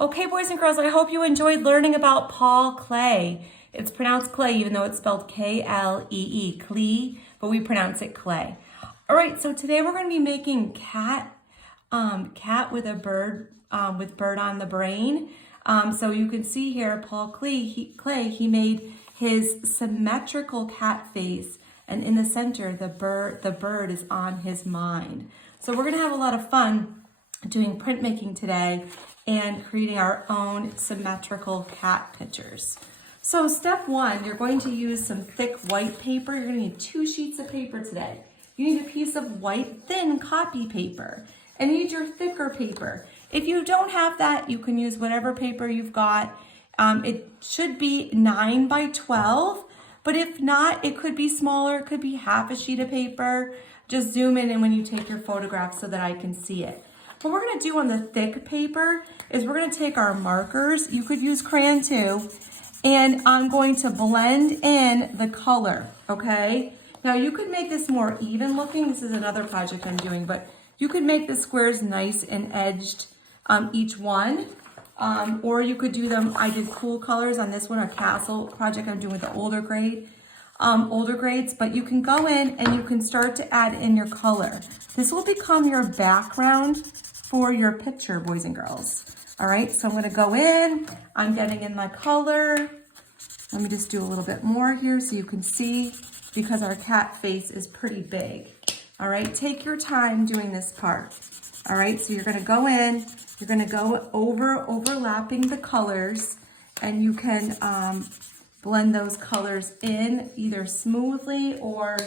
Okay, boys and girls, I hope you enjoyed learning about Paul Klee. It's pronounced Clay, even though it's spelled K-L-E-E, Klee, but we pronounce it Clay. All right, so today we're going to be making cat with a bird, with bird on the brain. So you can see here, Paul Klee, he made his symmetrical cat face, and in the center, the bird is on his mind. So we're going to have a lot of fun doing printmaking today and creating our own symmetrical cat pictures. So step one, you're going to use some thick white paper. You're going to need 2 sheets of paper today. You need a piece of white thin copy paper and you need your thicker paper. If you don't have that, you can use whatever paper you've got. It should be 9 by 12, but if not, it could be smaller. It could be half a sheet of paper. Just zoom in and when you take your photograph so that I can see it. What we're going to do on the thick paper is we're going to take our markers. You could use crayon too. And I'm going to blend in the color, okay? Now you could make this more even looking. This is another project I'm doing, but you could make the squares nice and edged each one. Or you could do them, I did cool colors on this one, a castle project I'm doing with the older grades, but you can go in and you can start to add in your color. This will become your background for your picture, boys and girls. All right, so I'm gonna go in, I'm getting in my color. Let me just do a little bit more here so you can see, because our cat face is pretty big. All right, take your time doing this part. All right, so you're gonna go in, you're gonna go overlapping the colors, and you can blend those colors in either smoothly or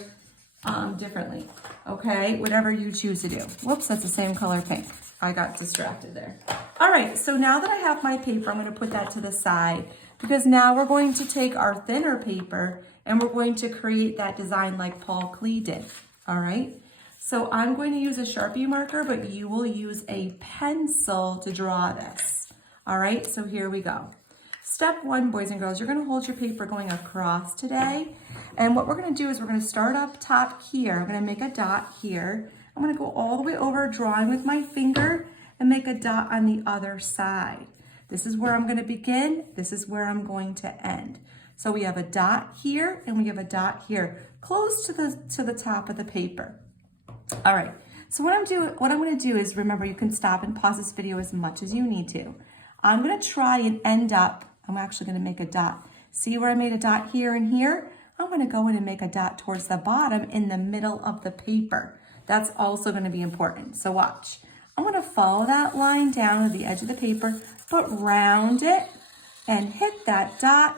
differently, okay? Whatever you choose to do. Whoops, that's the same color pink. I got distracted there. All right, so now that I have my paper, I'm gonna put that to the side because now we're going to take our thinner paper and we're going to create that design like Paul Klee did, all right? So I'm going to use a Sharpie marker, but you will use a pencil to draw this, all right? So here we go. Step one, boys and girls, you're gonna hold your paper going across today. And what we're gonna do is we're gonna start up top here. I'm gonna make a dot here. I'm gonna go all the way over, drawing with my finger and make a dot on the other side. This is where I'm gonna begin. This is where I'm going to end. So we have a dot here and we have a dot here, close to the top of the paper. All right, so what I'm gonna do is, remember, you can stop and pause this video as much as you need to. I'm gonna try and end up, I'm actually gonna make a dot. See where I made a dot here and here? I'm gonna go in and make a dot towards the bottom in the middle of the paper. That's also gonna be important, so watch. I'm gonna follow that line down to the edge of the paper, but round it and hit that dot.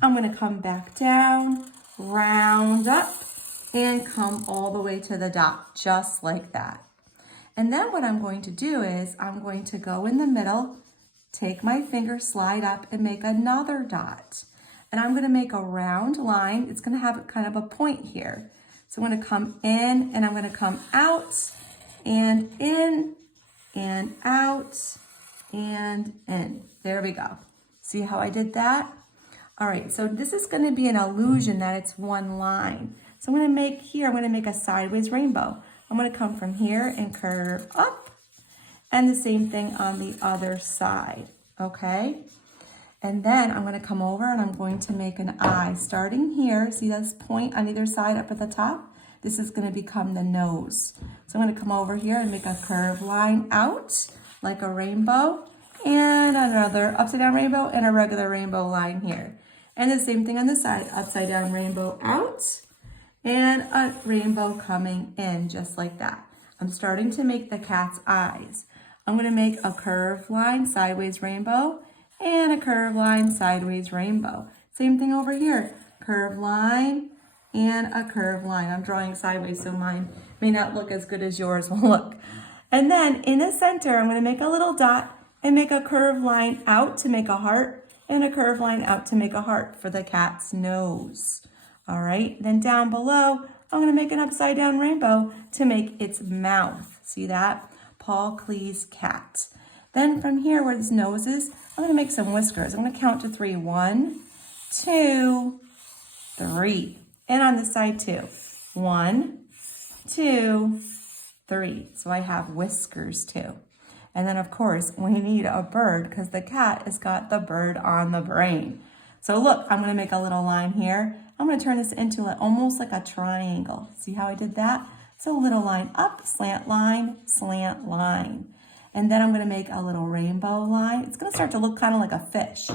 I'm gonna come back down, round up, and come all the way to the dot, just like that. And then what I'm going to do is I'm going to go in the middle, take my finger, slide up, and make another dot. And I'm gonna make a round line. It's gonna have kind of a point here. So I'm gonna come in and I'm gonna come out and in and out and in. There we go. See how I did that? All right, so this is gonna be an illusion that it's one line. So I'm gonna make here, I'm gonna make a sideways rainbow. I'm gonna come from here and curve up, and the same thing on the other side, okay? And then I'm gonna come over and I'm going to make an eye. Starting here, see this point on either side up at the top? This is gonna become the nose. So I'm gonna come over here and make a curved line out, like a rainbow, and another upside down rainbow and a regular rainbow line here. And the same thing on the side, upside down rainbow out, and a rainbow coming in, just like that. I'm starting to make the cat's eyes. I'm gonna make a curved line, sideways rainbow, and a curved line, sideways rainbow. Same thing over here, curved line and a curved line. I'm drawing sideways, so mine may not look as good as yours will look. And then in the center, I'm gonna make a little dot and make a curved line out to make a heart and a curved line out to make a heart for the cat's nose. All right, then down below, I'm gonna make an upside down rainbow to make its mouth. See that? Paul Klee's cat. Then from here where his nose is, I'm gonna make some whiskers. I'm gonna count to 3. 1, 2, 3. And on this side too. 1, 2, 3. So I have whiskers too. And then of course, we need a bird because the cat has got the bird on the brain. So look, I'm gonna make a little line here. I'm gonna turn this into almost like a triangle. See how I did that? So a little line up, slant line, slant line. And then I'm gonna make a little rainbow line. It's gonna start to look kind of like a fish.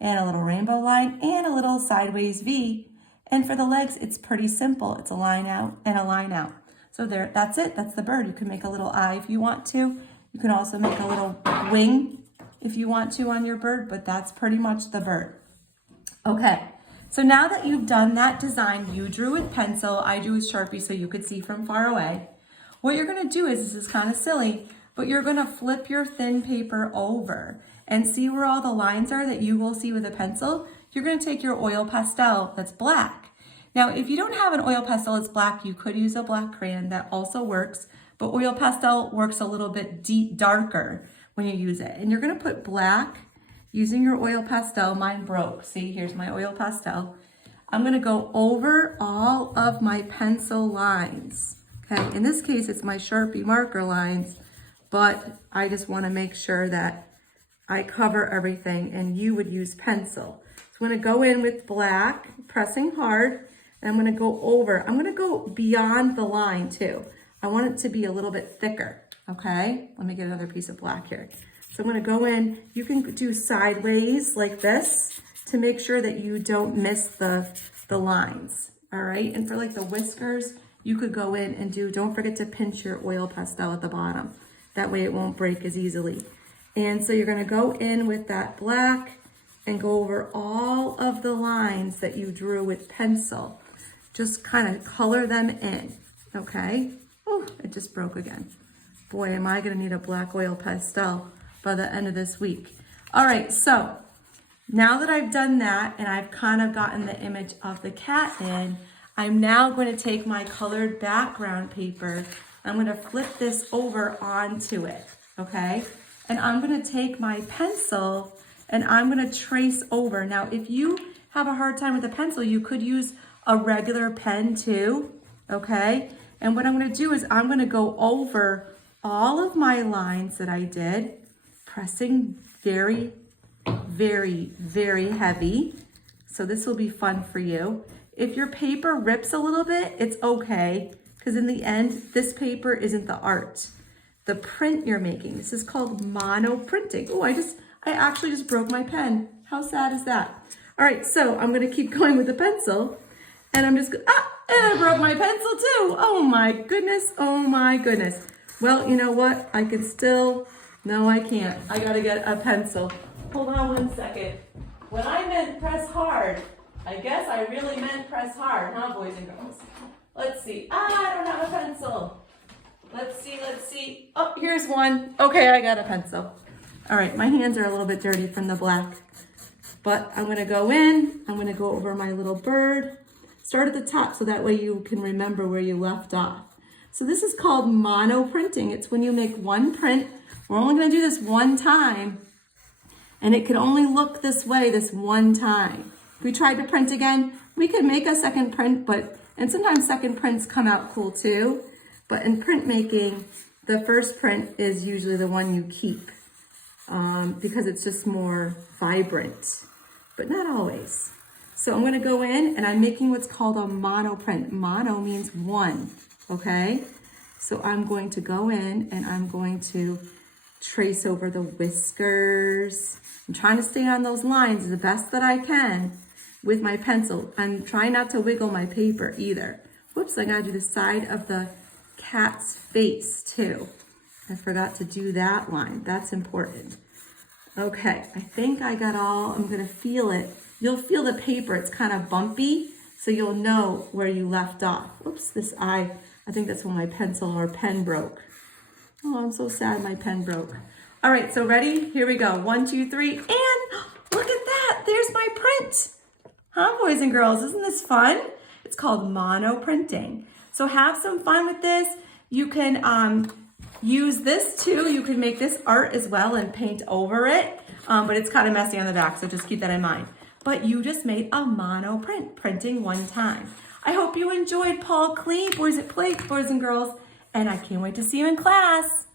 And a little rainbow line and a little sideways V. And for the legs, it's pretty simple. It's a line out and a line out. So there, that's it, that's the bird. You can make a little eye if you want to. You can also make a little wing if you want to on your bird, but that's pretty much the bird. Okay, so now that you've done that design, you drew with pencil, I drew with Sharpie so you could see from far away. What you're gonna do is, this is kind of silly, but you're gonna flip your thin paper over and see where all the lines are that you will see with a pencil. You're gonna take your oil pastel that's black. Now, if you don't have an oil pastel that's black, you could use a black crayon, that also works, but oil pastel works a little bit darker when you use it. And you're gonna put black using your oil pastel. Mine broke. See, here's my oil pastel. I'm gonna go over all of my pencil lines. Okay, in this case, it's my Sharpie marker lines, but I just wanna make sure that I cover everything, and you would use pencil. So I'm gonna go in with black, pressing hard, and I'm gonna go over. I'm gonna go beyond the line too. I want it to be a little bit thicker, okay? Let me get another piece of black here. So I'm gonna go in, you can do sideways like this to make sure that you don't miss the lines, all right? And for like the whiskers, you could go in and don't forget to pinch your oil pastel at the bottom. That way it won't break as easily. And so you're gonna go in with that black and go over all of the lines that you drew with pencil. Just kind of color them in, okay? Oh, it just broke again. Boy, am I gonna need a black oil pastel by the end of this week. All right, so now that I've done that and I've kind of gotten the image of the cat in, I'm now going to take my colored background paper. I'm going to flip this over onto it, okay? And I'm going to take my pencil and I'm going to trace over. Now, if you have a hard time with a pencil, you could use a regular pen too, okay? And what I'm going to do is I'm going to go over all of my lines that I did, pressing very, very, very heavy. So this will be fun for you. If your paper rips a little bit, it's okay, because in the end, this paper isn't the art. The print you're making, this is called mono printing. Oh, I actually just broke my pen. How sad is that? All right, so I'm gonna keep going with the pencil, and I'm just, and I broke my pencil too. Oh my goodness, oh my goodness. Well, you know what? I can still, no, I can't. I gotta get a pencil. Hold on 1 second. When I meant press hard, I guess I really meant press hard, huh, boys and girls? Let's see. I don't have a pencil. Let's see. Oh, here's one. Okay, I got a pencil. All right, my hands are a little bit dirty from the black, but I'm gonna go in, I'm gonna go over my little bird. Start at the top so that way you can remember where you left off. So this is called mono printing. It's when you make one print. We're only gonna do this one time, and it can only look this way this one time. If we tried to print again, we could make a second print, and sometimes second prints come out cool too. But in printmaking, the first print is usually the one you keep because it's just more vibrant, but not always. So I'm gonna go in and I'm making what's called a mono print. Mono means one, okay? So I'm going to go in and I'm going to trace over the whiskers. I'm trying to stay on those lines the best that I can with my pencil. I'm trying not to wiggle my paper either. Whoops, I gotta do the side of the cat's face too. I forgot to do that line. That's important. Okay, I think I got all, I'm gonna feel it. You'll feel the paper, it's kind of bumpy, so you'll know where you left off. Oops, this eye, I think that's when my pencil or pen broke. Oh, I'm so sad my pen broke. All right, so ready? Here we go. 1, 2, 3, and look at that, there's my print. Huh, boys and girls, isn't this fun? It's called mono printing. So have some fun with this. You can use this too. You can make this art as well and paint over it, but it's kind of messy on the back, so just keep that in mind. But you just made a mono print, printing one time. I hope you enjoyed Paul Klee, boys and girls, and I can't wait to see you in class.